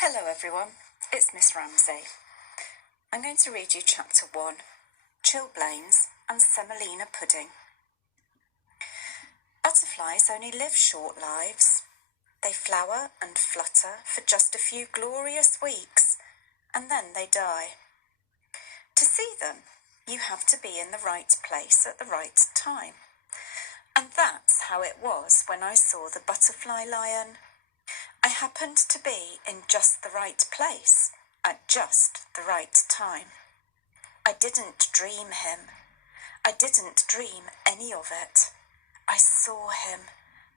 Hello everyone, it's Miss Ramsey. I'm going to read you chapter 1, Chilblains and Semolina Pudding. Butterflies only live short lives. They flower and flutter for just a few glorious weeks, and then they die. To see them, you have to be in the right place at the right time. And that's how it was when I saw the butterfly lion. I happened to be in just the right place at just the right time. I didn't dream him. I didn't dream any of it. I saw him,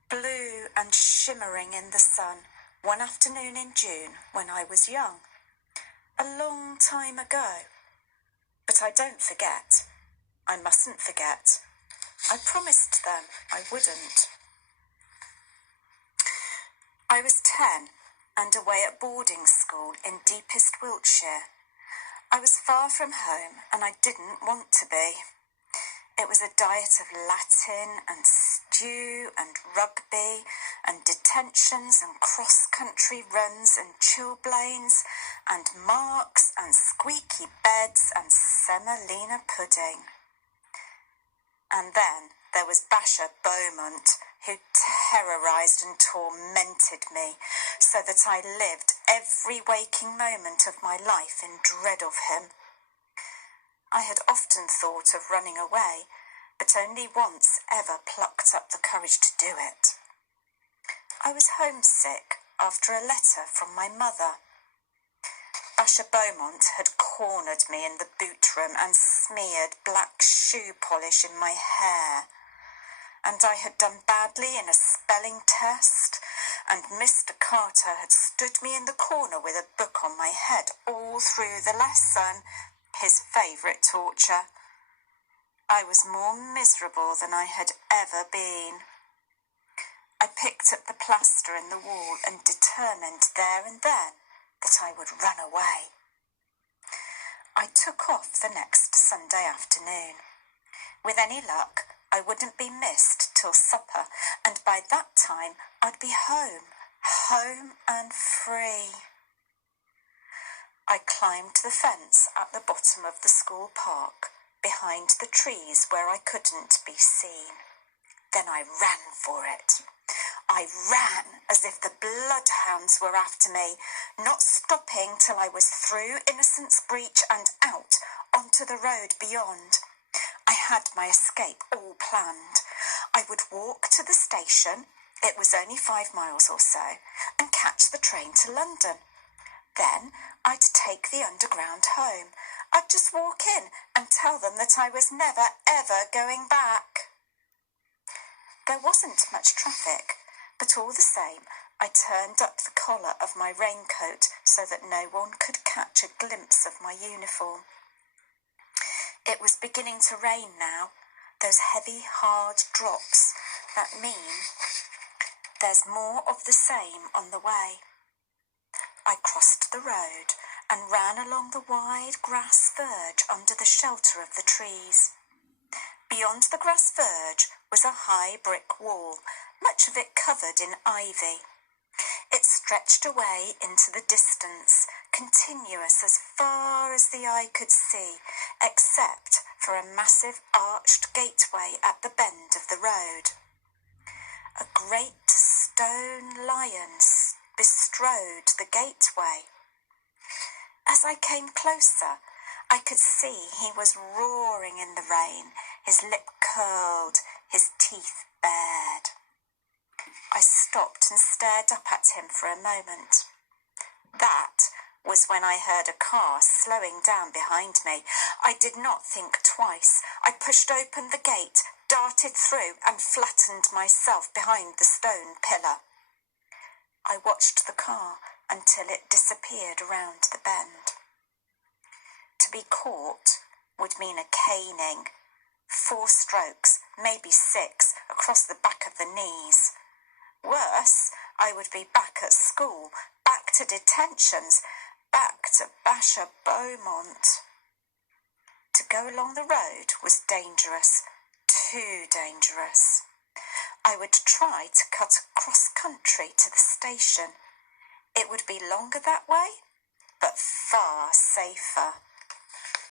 blue and shimmering in the sun, one afternoon in June when I was young, a long time ago. But I don't forget. I mustn't forget. I promised them I wouldn't. I was 10 and away at boarding school in deepest Wiltshire. I was far from home and I didn't want to be. It was a diet of Latin and stew and rugby and detentions and cross-country runs and chilblains and marks and squeaky beds and semolina pudding. And then there was Basher Beaumont, who terrorised and tormented me so that I lived every waking moment of my life in dread of him. I had often thought of running away, but only once ever plucked up the courage to do it. I was homesick after a letter from my mother. Basher Beaumont had cornered me in the boot room and smeared black shoe polish in my hair. And I had done badly in a spelling test, and Mr. Carter had stood me in the corner with a book on my head all through the lesson, his favourite torture. I was more miserable than I had ever been. I picked up the plaster in the wall and determined there and then that I would run away. I took off the next Sunday afternoon. With any luck, I wouldn't be missed till supper, and by that time I'd be home and free. I climbed the fence at the bottom of the school park, behind the trees where I couldn't be seen. Then I ran for it. I ran as if the bloodhounds were after me, not stopping till I was through Innocents Breach and out onto the road beyond. I had my escape all planned. I would walk to the station, it was only 5 miles or so, and catch the train to London. Then I'd take the underground home. I'd just walk in and tell them that I was never, ever going back. There wasn't much traffic, but all the same, I turned up the collar of my raincoat so that no one could catch a glimpse of my uniform. It was beginning to rain now, those heavy, hard drops that mean there's more of the same on the way. I crossed the road and ran along the wide grass verge under the shelter of the trees. Beyond the grass verge was a high brick wall, much of it covered in ivy. It stretched away into the distance, continuous as far as the eye could see, except for a massive arched gateway at the bend of the road. A great stone lion bestrode the gateway. As I came closer, I could see he was roaring in the rain, his lip curled, his teeth bared. I stopped and stared up at him for a moment. That was when I heard a car slowing down behind me. I did not think twice. I pushed open the gate, darted through, and flattened myself behind the stone pillar. I watched the car until it disappeared around the bend. To be caught would mean a caning, 4 strokes, maybe 6, across the back of the knees. Worse, I would be back at school, back to detentions, back to Basher Beaumont. To go along the road was dangerous, too dangerous. I would try to cut across country to the station. It would be longer that way, but far safer.